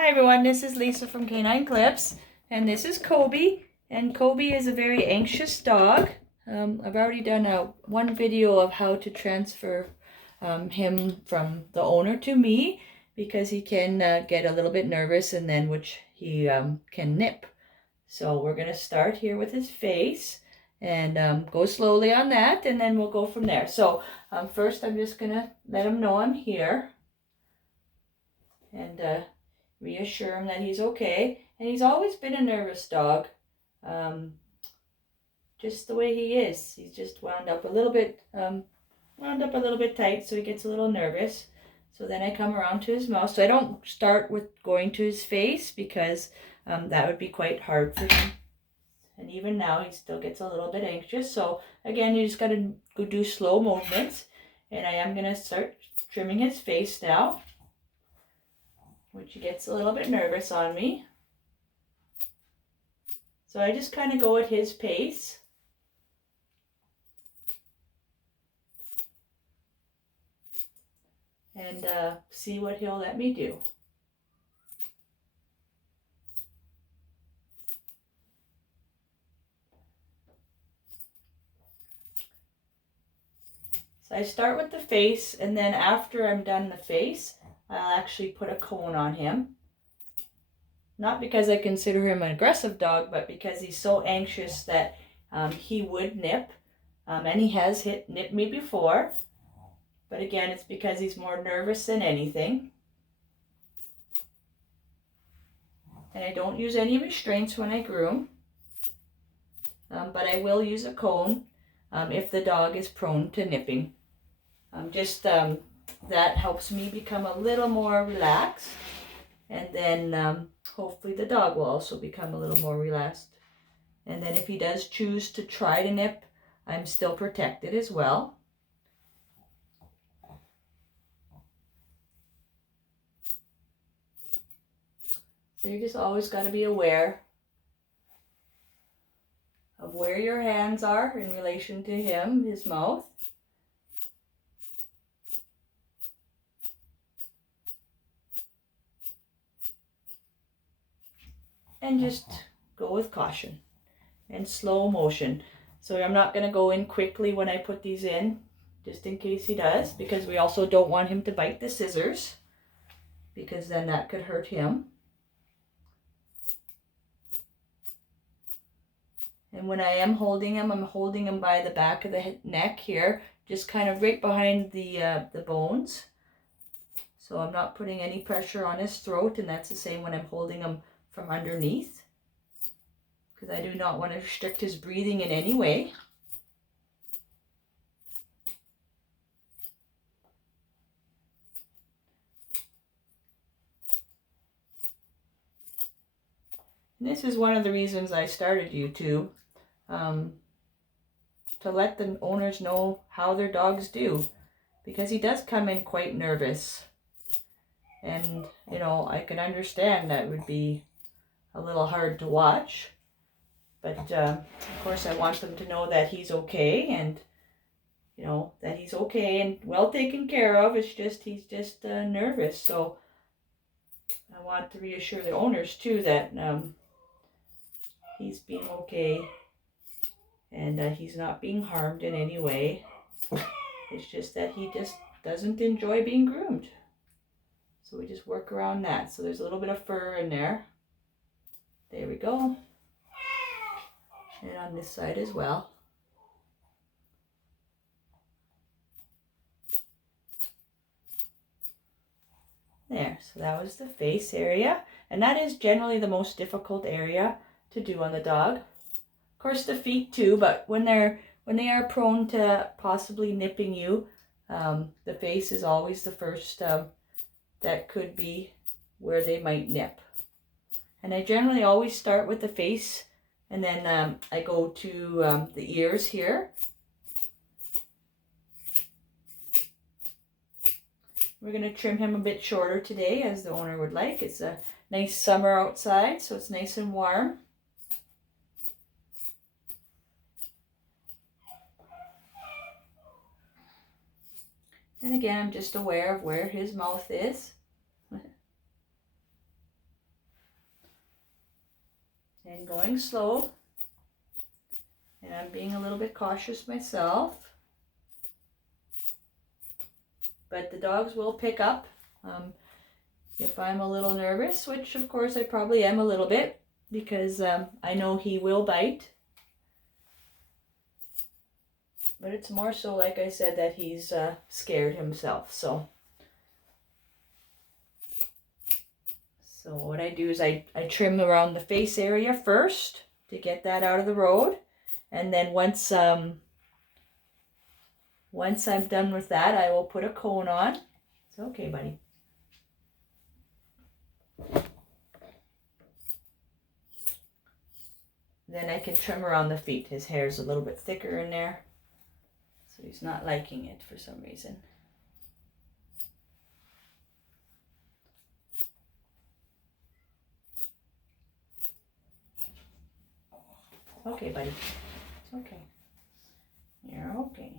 Hi everyone, this is Lisa from Canine Clips, and this is Kobe. And Kobe is a very anxious dog. I've already done one video of how to transfer him from the owner to me, because he can get a little bit nervous, and then which he can nip. So we're going to start here with his face and go slowly on that, and then we'll go from there. So first I'm just going to let him know I'm here and reassure him that he's okay. And he's always been a nervous dog, just the way he is. He's just wound up a little bit tight, so he gets a little nervous. So then I come around to his mouth. So I don't start with going to his face, because that would be quite hard for him. And even now he still gets a little bit anxious. So again, you just got to go do slow movements. And I am going to start trimming his face now, which he gets a little bit nervous on me. So I just kind of go at his pace. And see what he'll let me do. So I start with the face, and then after I'm done the face, I'll actually put a cone on him. Not because I consider him an aggressive dog, but because he's so anxious that he would nip. And he has nipped me before. But again, it's because he's more nervous than anything. And I don't use any restraints when I groom. But I will use a cone if the dog is prone to nipping. That helps me become a little more relaxed. And then hopefully the dog will also become a little more relaxed. And then if he does choose to try to nip, I'm still protected as well. So you just always got to be aware of where your hands are in relation to him, his mouth. And just go with caution and slow motion. So I'm not going to go in quickly when I put these in, just in case he does, because we also don't want him to bite the scissors, because then that could hurt him. And when I am holding him, I'm holding him by the back of the neck here, just kind of right behind the bones. So I'm not putting any pressure on his throat, and that's the same when I'm holding him from underneath, because I do not want to restrict his breathing in any way. And this is one of the reasons I started YouTube, to let the owners know how their dogs do, because he does come in quite nervous. And, you know, I can understand that would be a little hard to watch. But, of course, I want them to know that he's okay, and, you know, that he's okay and well taken care of. It's just, he's just nervous. So I want to reassure the owners, too, that he's being okay, and he's not being harmed in any way. It's just that he just doesn't enjoy being groomed. So we just work around that. So there's a little bit of fur in there. There we go. And on this side as well. There, so that was the face area. And that is generally the most difficult area to do on the dog. Of course the feet too, but when they are prone to possibly nipping you, the face is always the first that could be where they might nip. And I generally always start with the face, and then I go to the ears here. We're going to trim him a bit shorter today, as the owner would like. It's a nice summer outside, so it's nice and warm. And again, I'm just aware of where his mouth is. and going slow. And I'm being a little bit cautious myself. But the dogs will pick up if I'm a little nervous, which of course I probably am a little bit, because I know he will bite. But it's more so, like I said, that he's scared himself. So what I do is I trim around the face area first to get that out of the road. And then once I'm done with that, I will put a cone on. It's okay, buddy. Then I can trim around the feet. His hair's a little bit thicker in there, so he's not liking it for some reason. It's okay, buddy. It's okay. You're okay.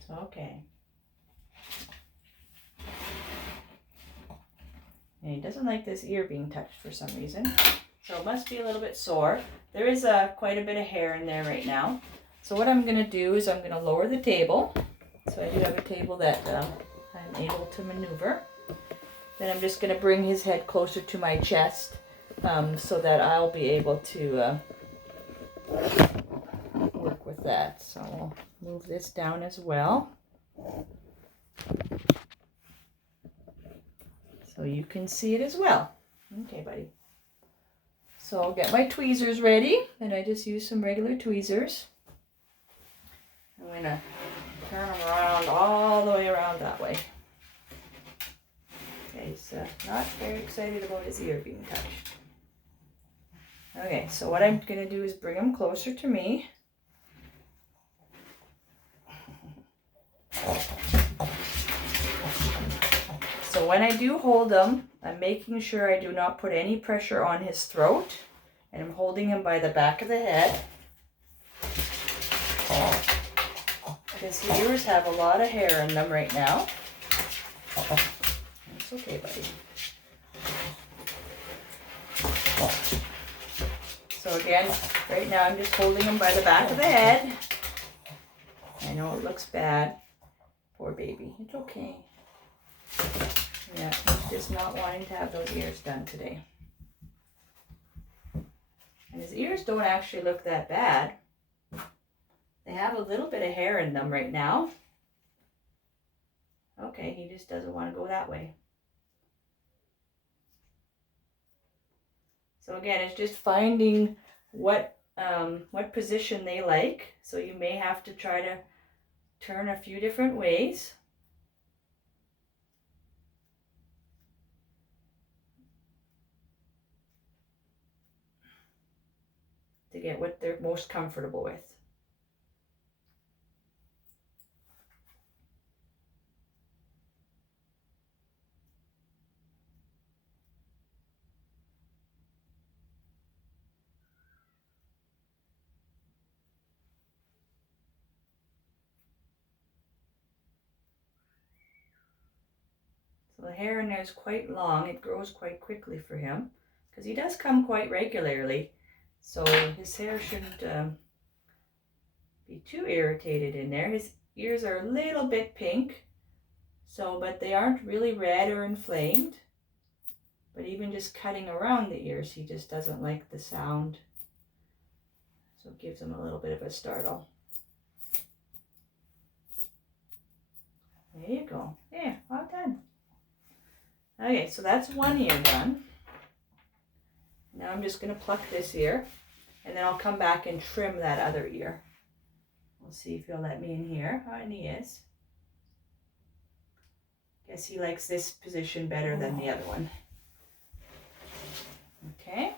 It's okay. And he doesn't like this ear being touched for some reason. So it must be a little bit sore. There is quite a bit of hair in there right now. So what I'm going to do is I'm going to lower the table. So I do have a table that I'm able to maneuver. Then I'm just going to bring his head closer to my chest so that I'll be able to work with that. So I'll move this down as well, so you can see it as well. Okay, buddy. So I'll get my tweezers ready, and I just use some regular tweezers. I'm going to turn them around all the way around that way. Okay, he's not very excited about his ear being touched. Okay, so what I'm going to do is bring him closer to me. So when I do hold him, I'm making sure I do not put any pressure on his throat, and I'm holding him by the back of the head. His ears have a lot of hair in them right now. It's okay, buddy. So again, right now I'm just holding him by the back of the head. I know it looks bad. Poor baby. It's okay. Yeah, he's just not wanting to have those ears done today. And his ears don't actually look that bad. They have a little bit of hair in them right now. Okay, he just doesn't want to go that way. So again, it's just finding what position they like. So you may have to try to turn a few different ways. To get what they're most comfortable with. So the hair in there is quite long. It grows quite quickly for him because he does come quite regularly. So his hair shouldn't be too irritated in there. His ears are a little bit pink, but they aren't really red or inflamed. But even just cutting around the ears, he just doesn't like the sound. So it gives him a little bit of a startle. There you go. Yeah, all done. Okay, so that's one ear done. Now I'm just going to pluck this ear, and then I'll come back and trim that other ear. We'll see if he'll let me in here. Oh, and he is. Guess he likes this position better than the other one. Okay.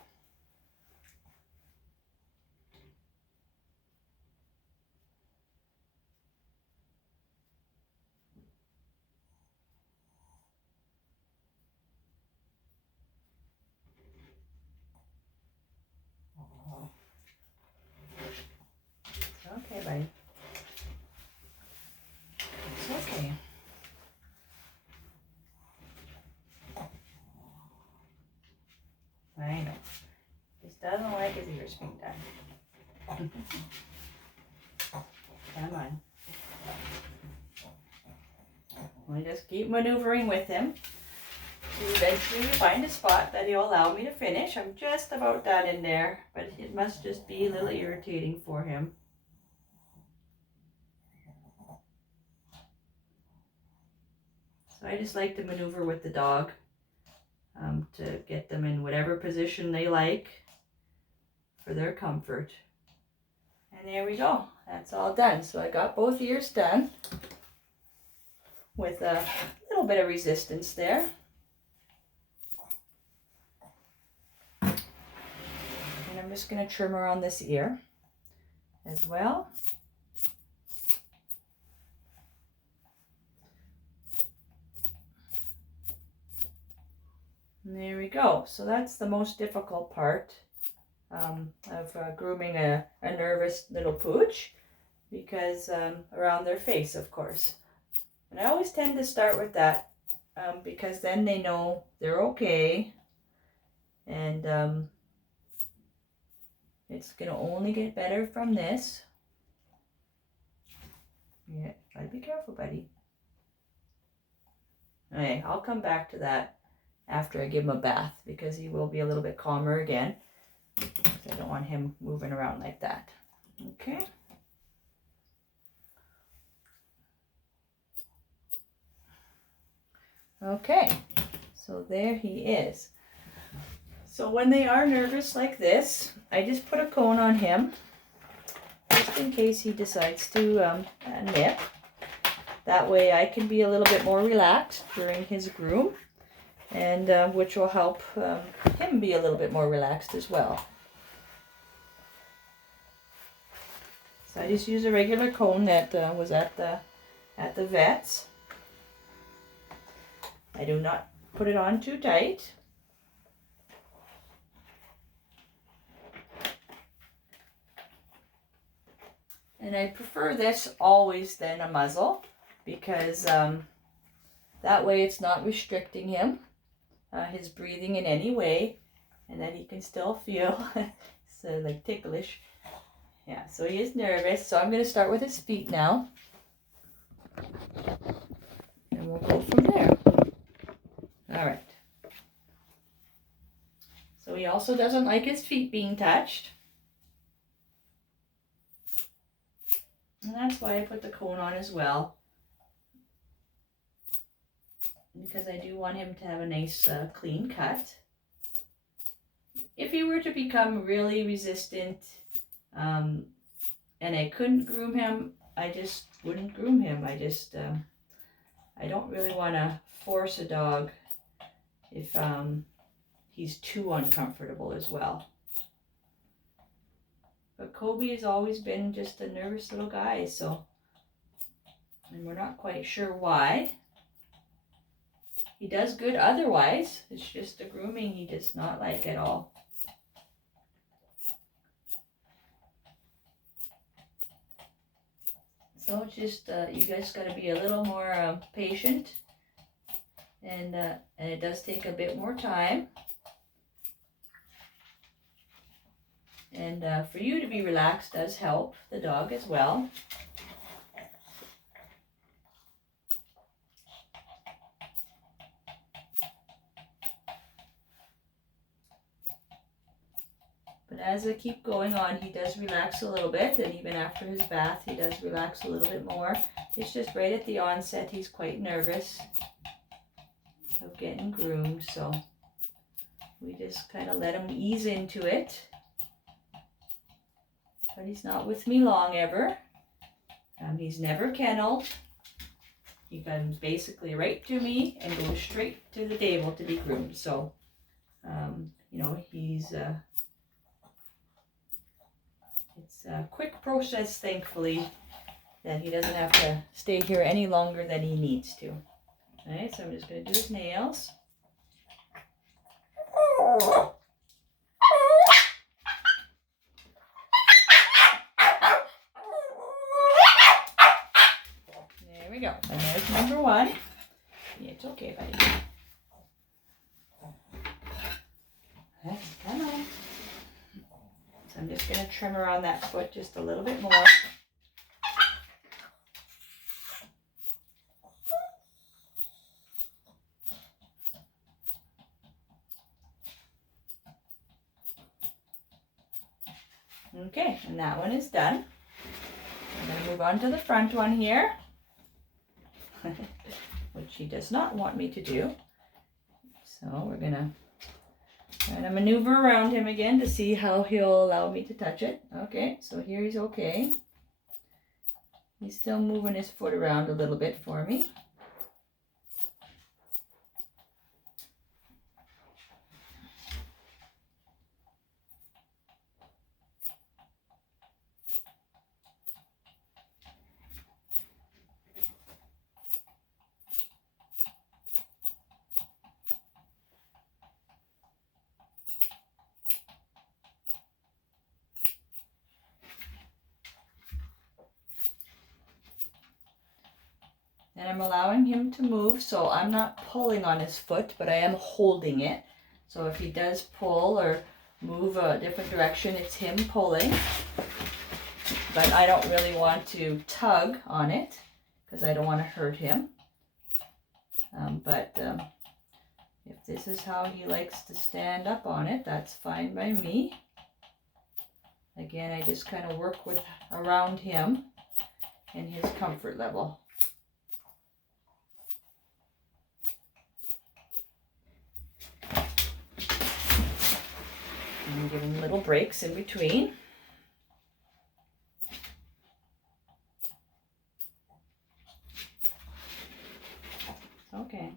Okay, buddy. Done. Come on. I just keep maneuvering with him to eventually find a spot that he'll allow me to finish. I'm just about done in there, but it must just be a little irritating for him. So I just like to maneuver with the dog to get them in whatever position they like for their comfort. And there we go. That's all done. So I got both ears done with a little bit of resistance there. And I'm just going to trim around this ear as well. And there we go. So that's the most difficult part of grooming a nervous little pooch, because around their face, of course. And I always tend to start with that because then they know they're okay, and it's going to only get better from this. Yeah, gotta be careful, buddy. Okay, I'll come back to that after I give him a bath, because he will be a little bit calmer again. I don't want him moving around like that. Okay. Okay, so there he is. So when they are nervous like this, I just put a cone on him, just in case he decides to nip. That way I can be a little bit more relaxed during his groom, and which will help him be a little bit more relaxed as well. So I just use a regular cone that was at the vet's. I do not put it on too tight. And I prefer this always than a muzzle, because that way it's not restricting him, his breathing in any way, and that he can still feel so like ticklish. Yeah, so he is nervous. So I'm going to start with his feet now, and we'll go from there. All right. So he also doesn't like his feet being touched. And that's why I put the cone on as well, because I do want him to have a nice clean cut. If he were to become really resistant and I couldn't groom him, I just wouldn't groom him. I don't really want to force a dog if he's too uncomfortable as well. But Kobe has always been just a nervous little guy, so, and we're not quite sure why. He does good otherwise. It's just the grooming he does not like at all. So it's just, you guys got to be a little more patient, and it does take a bit more time. And for you to be relaxed does help the dog as well. But as I keep going on, he does relax a little bit, and even after his bath, he does relax a little bit more. It's just right at the onset, he's quite nervous of getting groomed, so we just kind of let him ease into it. But he's not with me long ever. He's never kenneled. He comes basically right to me and goes straight to the table to be groomed. So, you know, he's it's a quick process, thankfully, that he doesn't have to stay here any longer than he needs to. Okay, so I'm just going to do his nails. There we go. And there's number one. Yeah, it's okay, buddy. Come on. So I'm just going to trim around that foot just a little bit more. Okay, and that one is done. I'm going to move on to the front one here, which he does not want me to do. So we're going to kind of maneuver around him again to see how he'll allow me to touch it. Okay, so here he's okay. He's still moving his foot around a little bit for me. And I'm allowing him to move, so I'm not pulling on his foot, but I am holding it. So if he does pull or move a different direction, it's him pulling. But I don't really want to tug on it because I don't want to hurt him. If this is how he likes to stand up on it, that's fine by me. Again, I just kind of work around him and his comfort level. And give him little breaks in between. Okay.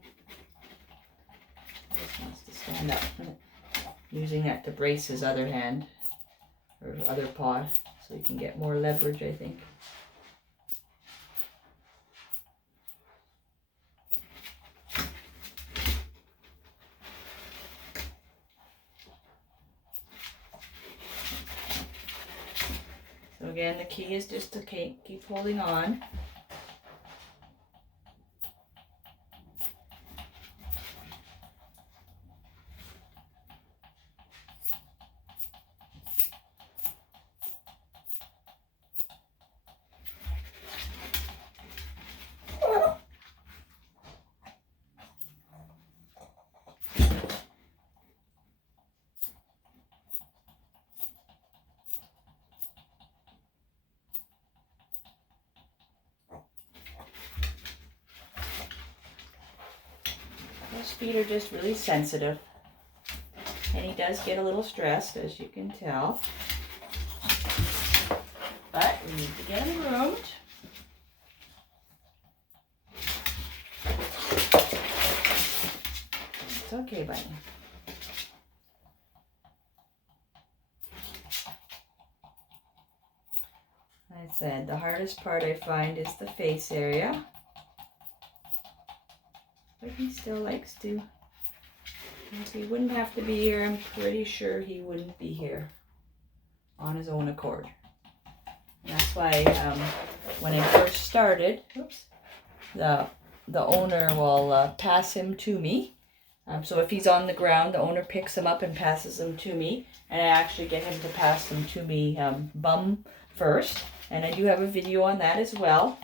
He just wants to stand up. Using that to brace his other hand or other paw so he can get more leverage, I think. So again, the key is just to keep holding on. His feet are just really sensitive, and he does get a little stressed, as you can tell. But we need to get him groomed. It's okay, buddy. Like I said, the hardest part I find is the face area. But he still likes to. If he wouldn't have to be here, I'm pretty sure he wouldn't be here on his own accord. And that's why when I first started, the owner will pass him to me. So if he's on the ground, the owner picks him up and passes him to me. And I actually get him to pass him to me bum first. And I do have a video on that as well.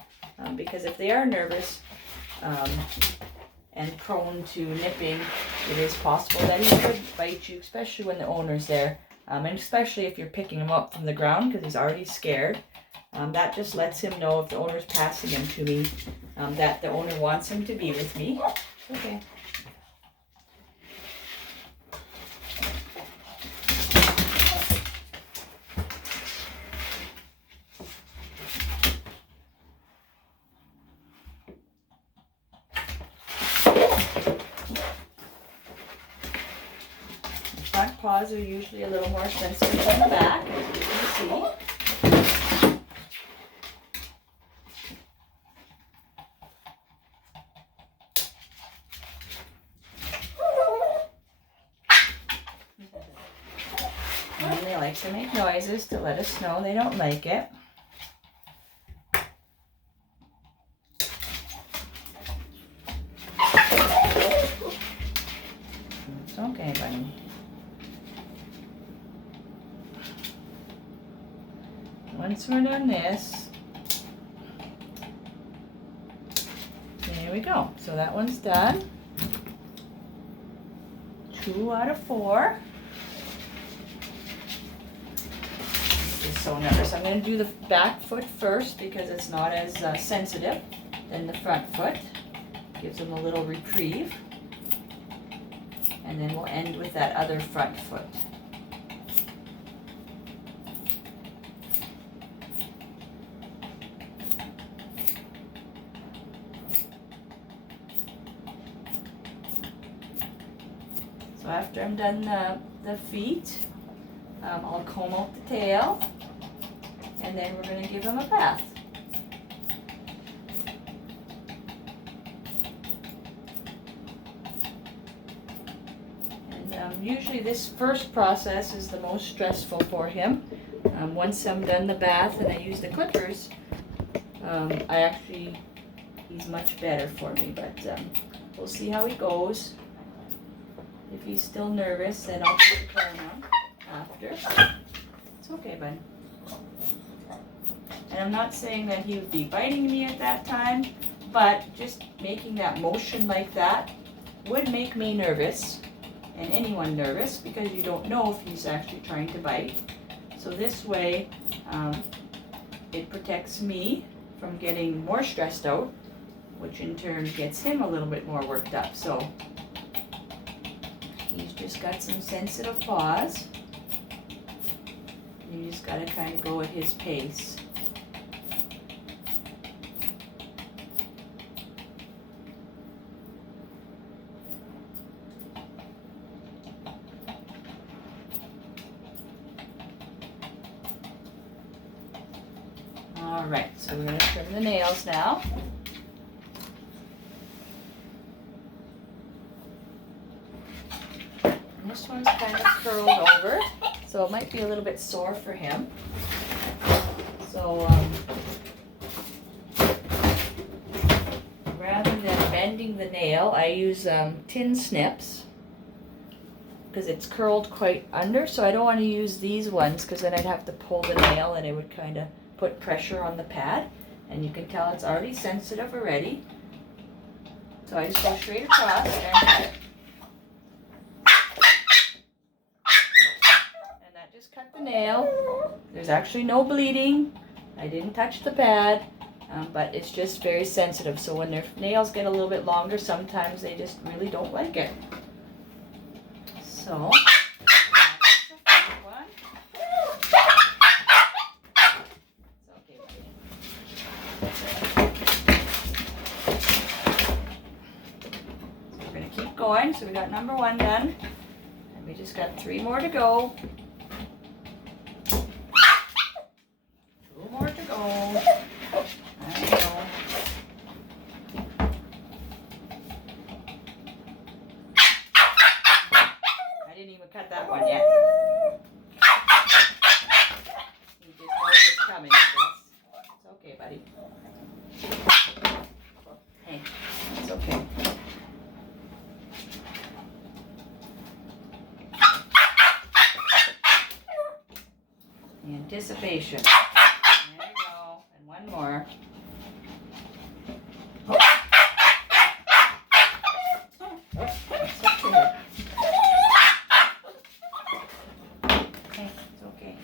Because if they are nervous, and prone to nipping, it is possible that he could bite you, especially when the owner's there. And especially if you're picking him up from the ground because he's already scared. That just lets him know, if the owner's passing him to me, that the owner wants him to be with me. Okay. Front paws are usually a little more sensitive than the back, as you can see. And they like to make noises to let us know they don't like it. It's okay, buddy. once we're done this, there we go. So that one's done. 2 out of 4. Just so nervous. I'm going to do the back foot first because it's not as sensitive than the front foot. Gives them a little reprieve. And then we'll end with that other front foot. So after I'm done the feet, I'll comb out the tail, and then we're going to give him a bath. And usually this first process is the most stressful for him. Once I'm done the bath and I use the clippers, he's much better for me, but we'll see how he goes. If he's still nervous, then I'll put the comb on after. It's okay, bud. And I'm not saying that he would be biting me at that time, but just making that motion like that would make me nervous, and anyone nervous, because you don't know if he's actually trying to bite. So this way, it protects me from getting more stressed out, which in turn gets him a little bit more worked up. So he's just got some sensitive paws. You just got to kind of go at his pace. All right, so we're going to trim the nails now. This one's kind of curled over, so it might be a little bit sore for him. So rather than bending the nail, I use tin snips because it's curled quite under, so I don't want to use these ones because then I'd have to pull the nail and it would kind of put pressure on the pad. And you can tell it's already sensitive already. So I just go straight across and cut it. Cut the nail. There's actually no bleeding. I didn't touch the pad, but it's just very sensitive. So when their nails get a little bit longer, sometimes they just really don't like it. So that's the first one. It's okay, buddy. So we're gonna keep going. So we got number 1 done, and we just got 3 more to go. More to go. I know. I didn't even cut that one yet. You just know it's coming, I guess. It's okay, buddy. Hey, it's okay. Anticipation. One more. Okay, it's okay.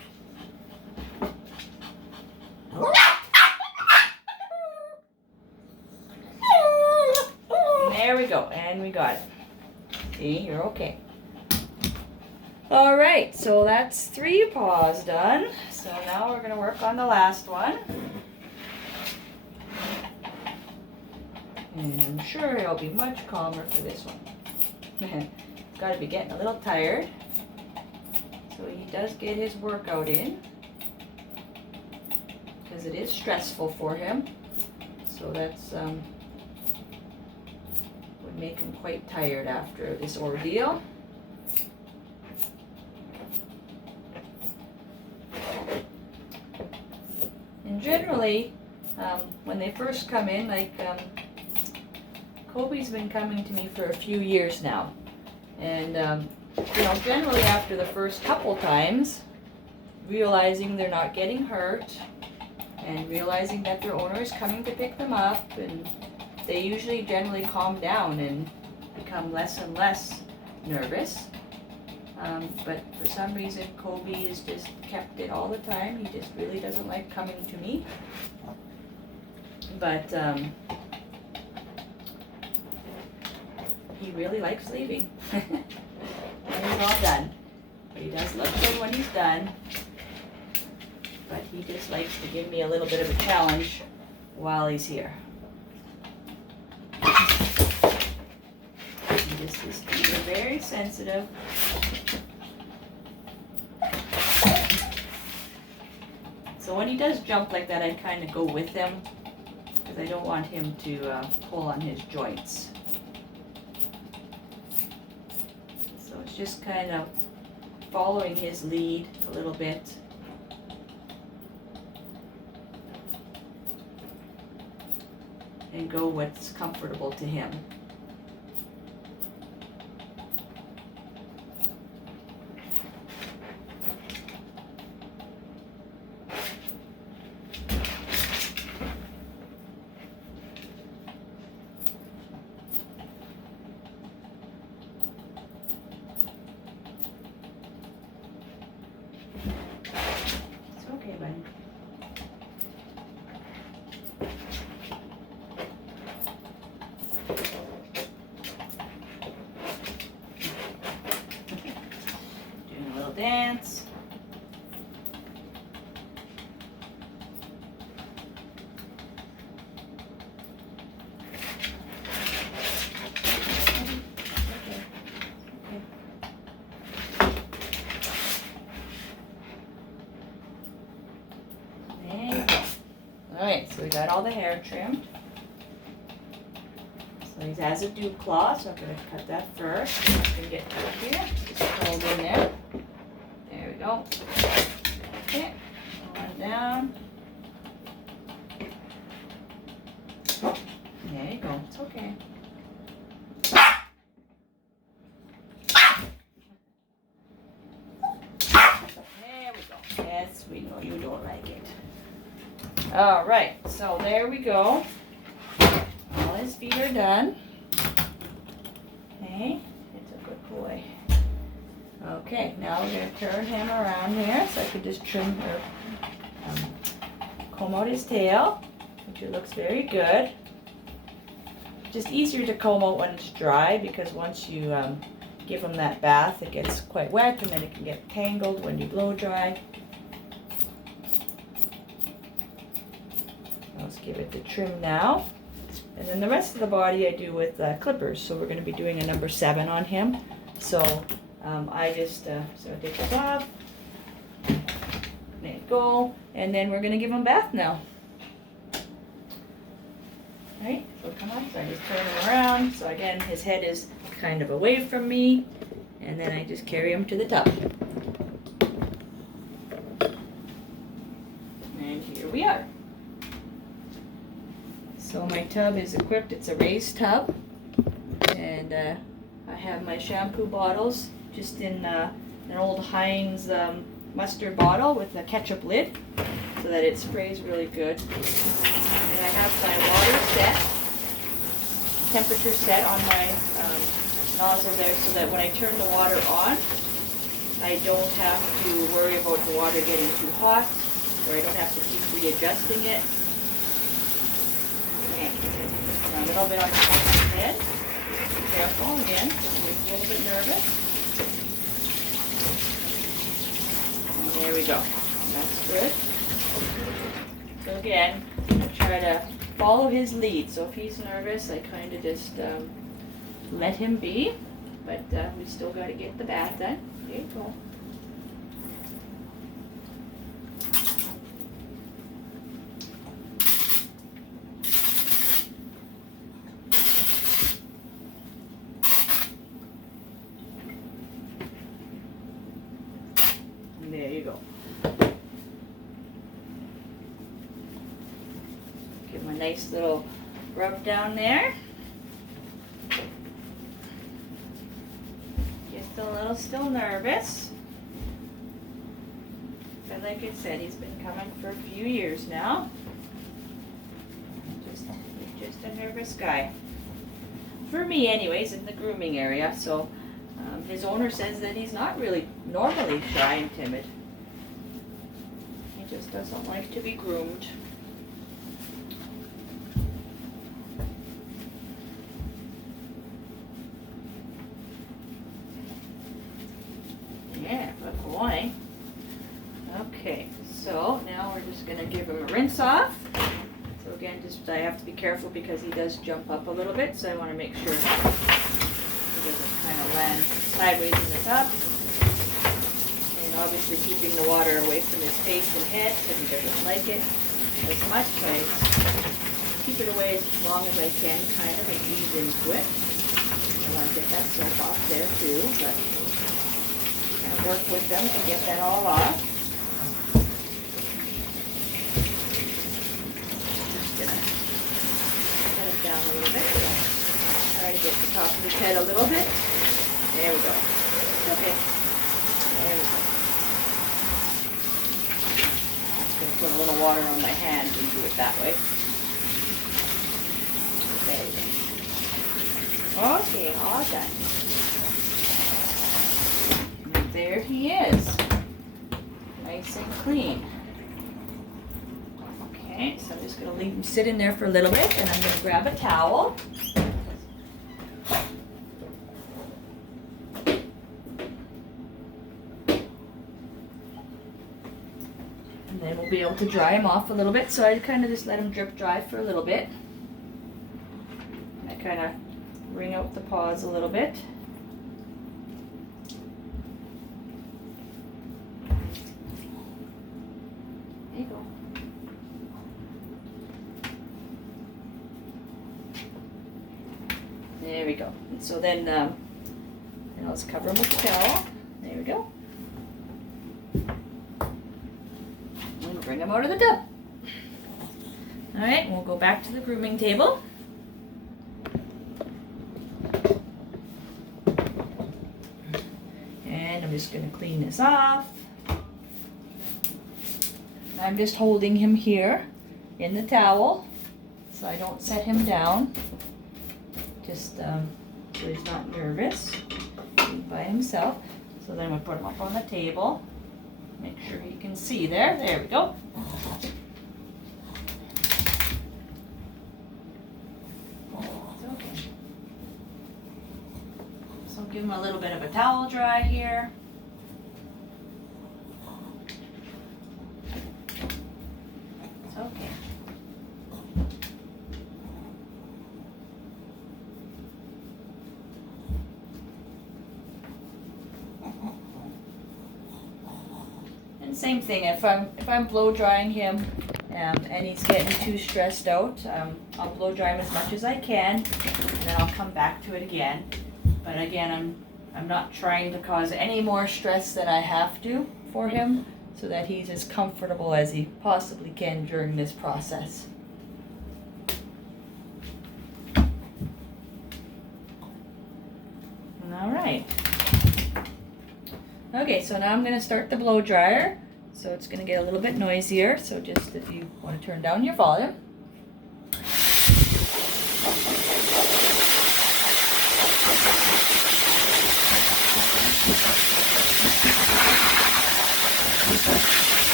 There we go, and we got it. See, you're okay. All right, so that's 3 paws done. So now we're going to work on the last one. And I'm sure it'll be much calmer for this one. He's got to be getting a little tired. So he does get his workout in. Because it is stressful for him. So that's would make him quite tired after this ordeal. And generally, when they first come in, like Kobe's been coming to me for a few years now, and you know, generally after the first couple times, realizing they're not getting hurt and realizing that their owner is coming to pick them up, and they usually generally calm down and become less and less nervous. But for some reason, Kobe has just kept it all the time. He just really doesn't like coming to me. But he really likes leaving. And he's all done. He does look good when he's done. But he just likes to give me a little bit of a challenge while he's here. They're very sensitive. So when he does jump like that, I kind of go with him because I don't want him to pull on his joints. So it's just kind of following his lead a little bit. And go what's comfortable to him. It's okay, buddy. Dance. Alright, so we got all the hair trimmed. So he has a dew claw, so I'm going to cut that first. I'm going to get to here. Just hold in there. There we go. Okay, on down. There you go. It's okay. There we go. Yes, we know you don't like it. All right, so there we go. All his feet are done. Okay, it's a good boy. Okay, now we're going to turn him around here so I could just trim or comb out his tail, which it looks very good. Just easier to comb out when it's dry because once you give him that bath, it gets quite wet and then it can get tangled when you blow dry. Let's give it the trim now. And then the rest of the body I do with clippers. So we're going to be doing a number 7 on him. So I just so take this off, let it go, and then we're going to give him a bath now. Right, so come on, so I just turn him around. So again, his head is kind of away from me, and then I just carry him to the tub. And here we are. So my tub is equipped, it's a raised tub, and I have my shampoo bottles just in an old Heinz mustard bottle with a ketchup lid so that it sprays really good. And I have my water set, temperature set on my nozzle there so that when I turn the water on, I don't have to worry about the water getting too hot, or I don't have to keep readjusting it. Okay. A little bit on the head. Be careful again, makes me a little bit nervous. And there we go. That's good. So again, I try to follow his lead. So if he's nervous, I kind of just let him be. But we still got to get the bath done. There you go. There you go. Give him a nice little rub down there. Just a little still nervous. But And like I said, he's been coming for a few years now. He's just a nervous guy. For me anyways, in the grooming area. So his owner says that he's not really normally shy and timid. He just doesn't like to be groomed. Yeah, good boy. Okay, so now we're just going to give him a rinse off. So again, I have to be careful because he does jump up a little bit, so I want to make sure he doesn't kind of land sideways in the tub. And obviously keeping the water away from his face and head because he doesn't like it as much. I keep it away as long as I can, kind of, and ease into it. I want to get that soap off there too, but I'm going to work with them to get that all off. Down a little bit. Try to get the top of his head a little bit. There we go. Okay. There we go. I'm just going to put a little water on my hands and do it that way. There we go. Okay, all done. And there he is. Nice and clean. Okay, so I'm just going to leave him sit in there for a little bit, and I'm going to grab a towel. And then we'll be able to dry him off a little bit. So I kind of just let him drip dry for a little bit. And I kind of wring out the paws a little bit. There you go. There we go. And so then I'll just cover them with the towel. There we go. And bring them out of the tub. All right, we'll go back to the grooming table. And I'm just going to clean this off. I'm just holding him here in the towel so I don't set him down. Just so he's not nervous by himself. So then we put him up on the table. Make sure he can see there. There we go. It's okay. So give him a little bit of a towel dry here. It's okay. And same thing, if I'm blow drying him and he's getting too stressed out, I'll blow dry him as much as I can, and then I'll come back to it again. But again, I'm not trying to cause any more stress than I have to for him, so that he's as comfortable as he possibly can during this process. All right. Okay, so now I'm going to start the blow dryer. So it's going to get a little bit noisier. So just if you want to turn down your volume.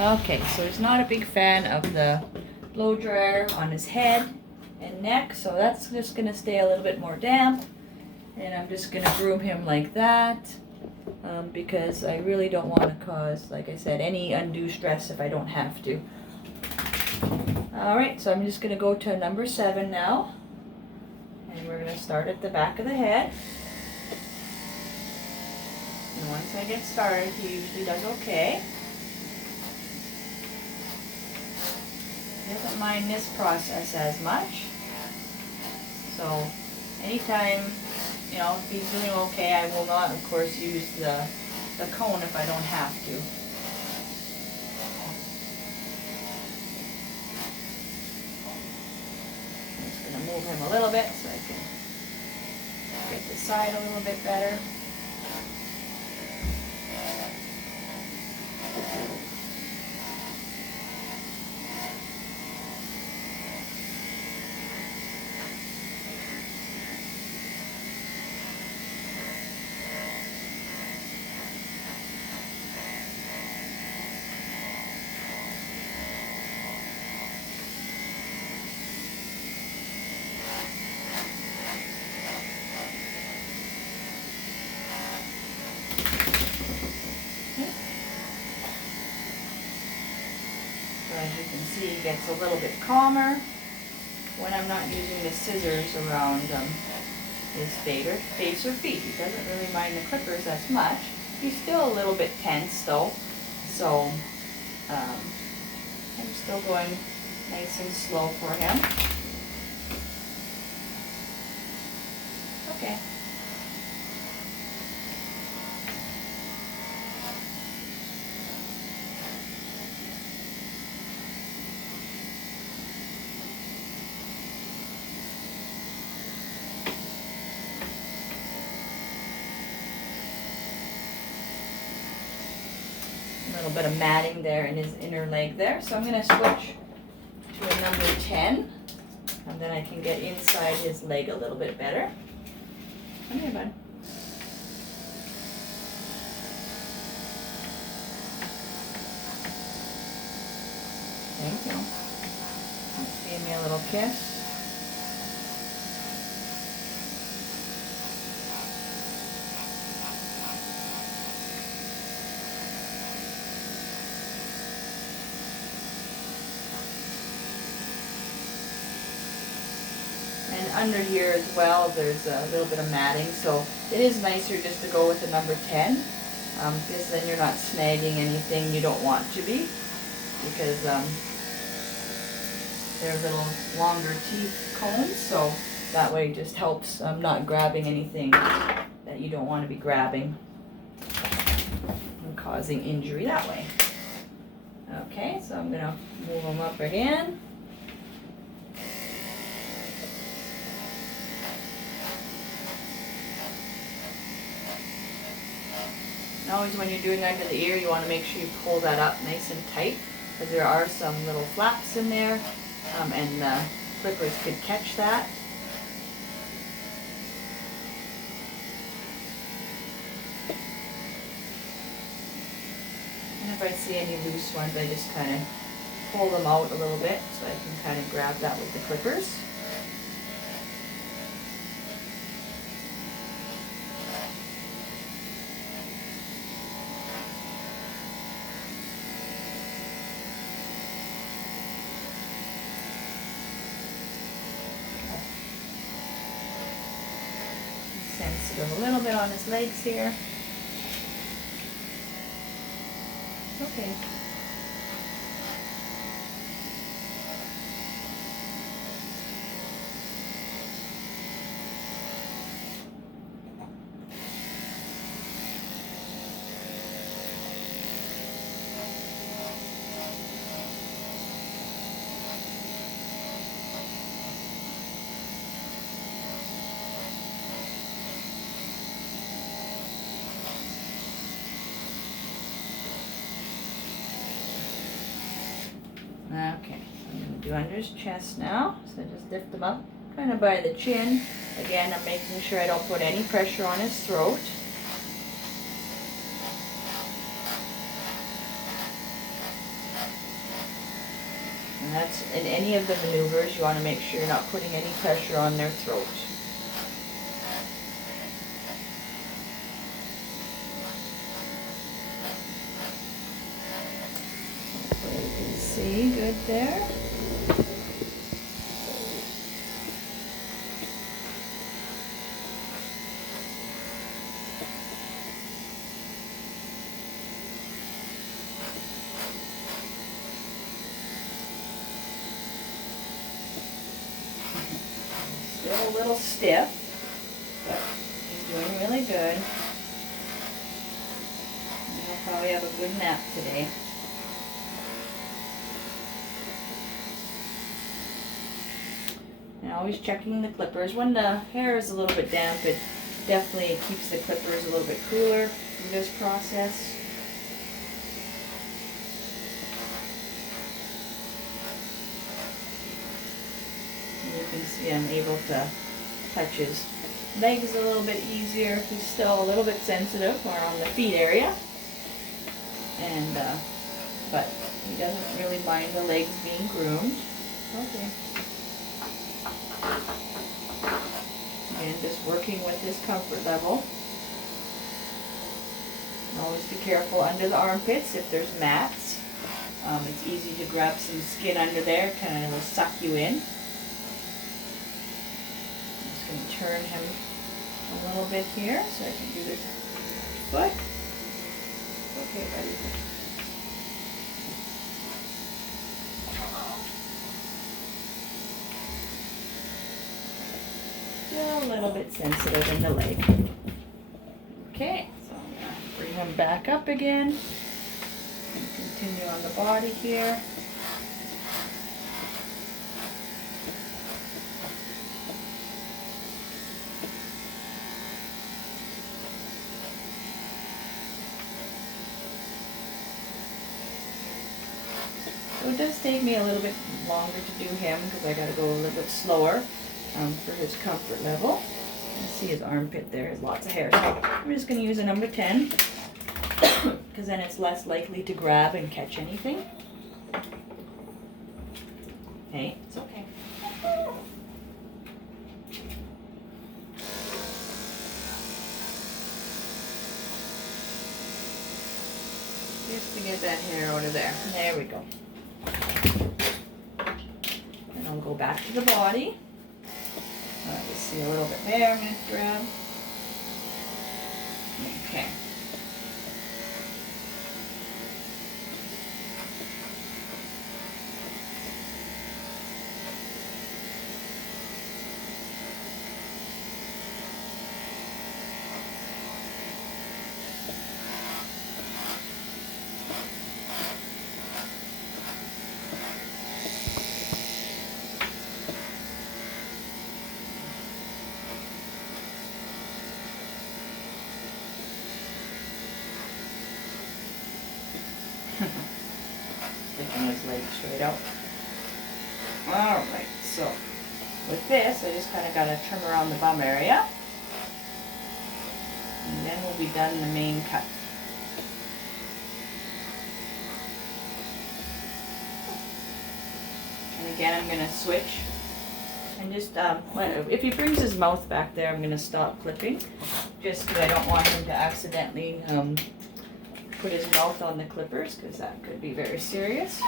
Okay, so he's not a big fan of the blow dryer on his head and neck, so that's just going to stay a little bit more damp. And I'm just going to groom him like that because I really don't want to cause, like I said, any undue stress if I don't have to. Alright, so I'm just going to go to number 7 now. And we're going to start at the back of the head. And once I get started, he usually does okay. He doesn't mind this process as much. So anytime, you know, if he's doing okay, I will not, of course, use the cone if I don't have to. I'm just going to move him a little bit so I can get the side a little bit better. As you can see, he gets a little bit calmer when I'm not using the scissors around his face or feet. He doesn't really mind the clippers as much. He's still a little bit tense though, so I'm still going nice and slow for him. Okay. A little bit of matting there in his inner leg there. So I'm going to switch to a number 10, and then I can get inside his leg a little bit better. Come here, bud. Thank you. Just give me a little kiss. And under here as well, there's a little bit of matting, so it is nicer just to go with the number 10, because then you're not snagging anything you don't want to be, because they're little longer teeth cones, so that way it just helps not grabbing anything that you don't want to be grabbing and causing injury that way. Okay, so I'm going to move them up again. And always when you're doing under the ear, you want to make sure you pull that up nice and tight, because there are some little flaps in there, and the clippers could catch that. And if I see any loose ones, I just kind of pull them out a little bit so I can kind of grab that with the clippers. Sensitive a little bit on his legs here. Okay. Okay, I'm going to do under his chest now. So just lift him up kind of by the chin. Again, I'm making sure I don't put any pressure on his throat. And that's in any of the maneuvers, you want to make sure you're not putting any pressure on their throat. See, good there. stiff, but he's doing really good. He'll probably have a good nap today. And always checking the clippers. When the hair is a little bit damp, it definitely keeps the clippers a little bit cooler through this process. And you can see I'm able to touch his legs a little bit easier. He's still a little bit sensitive more on the feet area. And, but he doesn't really mind the legs being groomed. Okay. Again, just working with his comfort level. And always be careful under the armpits if there's mats. It's easy to grab some skin under there, kind of will suck you in. I'm just going to turn him a little bit here so I can do this foot. Okay, buddy. Still a little bit sensitive in the leg. Okay, so I'm going to bring him back up again and continue on the body here. So it does take me a little bit longer to do him because I got to go a little bit slower for his comfort level. You can see his armpit there has lots of hair. So I'm just going to use a number 10 because then it's less likely to grab and catch anything. Okay, it's okay. Just to get that hair out of there. There we go. And I'll go back to the body. You see a little bit there, I'm going to grab. Okay. Sticking his legs straight out. Alright, so with this, I just kind of got to trim around the bum area. And then we'll be done the main cut. And again, I'm going to switch. And just, if he brings his mouth back there, I'm going to stop clipping. Just because I don't want him to accidentally put his mouth on the clippers, because that could be very serious.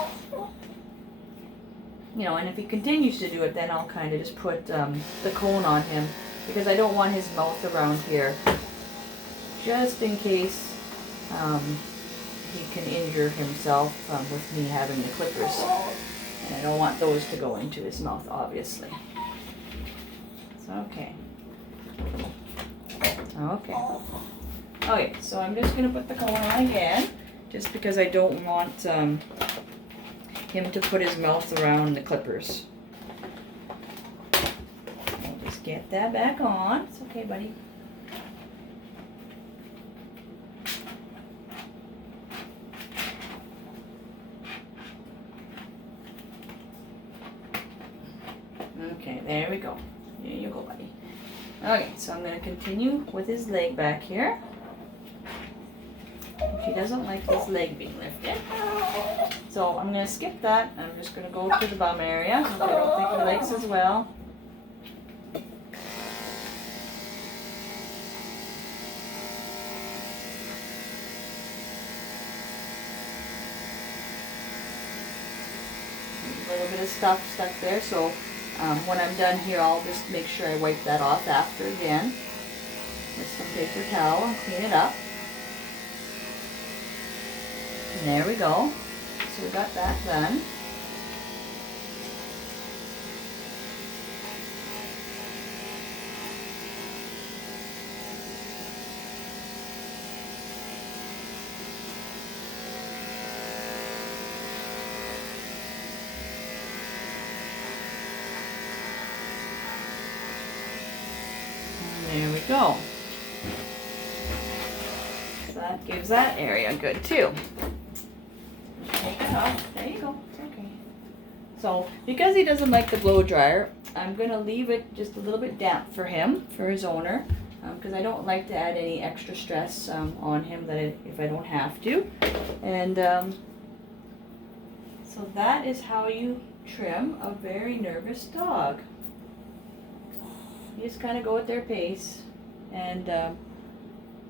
You know, and if he continues to do it, then I'll kind of just put the cone on him, because I don't want his mouth around here, just in case he can injure himself with me having the clippers. And I don't want those to go into his mouth, obviously. So, okay. Okay. Okay, so I'm just going to put the cone on again, just because I don't want him to put his mouth around the clippers. I'll just get that back on. It's okay, buddy. Okay, there we go. There you go, buddy. Okay, so I'm going to continue with his leg back here. He doesn't like his leg being lifted. So I'm going to skip that. I'm just going to go to the bum area. I don't think he likes as well. A little bit of stuff stuck there, so when I'm done here, I'll just make sure I wipe that off after again with some paper towel and clean it up. And there we go. So we got that done. go. So that gives that area good too. Take it off. There you go. It's okay. So because he doesn't like the blow dryer, I'm going to leave it just a little bit damp for him, for his owner, because I don't like to add any extra stress on him if I don't have to. And so that is how you trim a very nervous dog. You just kind of go at their pace and,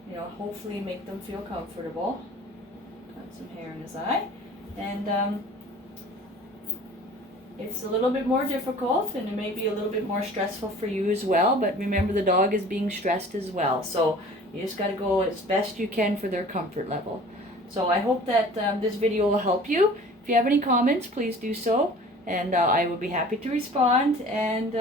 you know, hopefully make them feel comfortable. Got some hair in his eye. And it's a little bit more difficult, and it may be a little bit more stressful for you as well, but remember the dog is being stressed as well. So you just got to go as best you can for their comfort level. So I hope that this video will help you. If you have any comments, please do so, and I will be happy to respond. And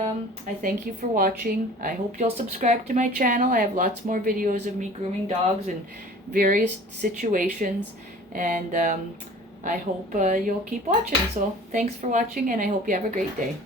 I thank you for watching. I hope you'll subscribe to my channel. I have lots more videos of me grooming dogs in various situations, and I hope you'll keep watching. So thanks for watching, and I hope you have a great day.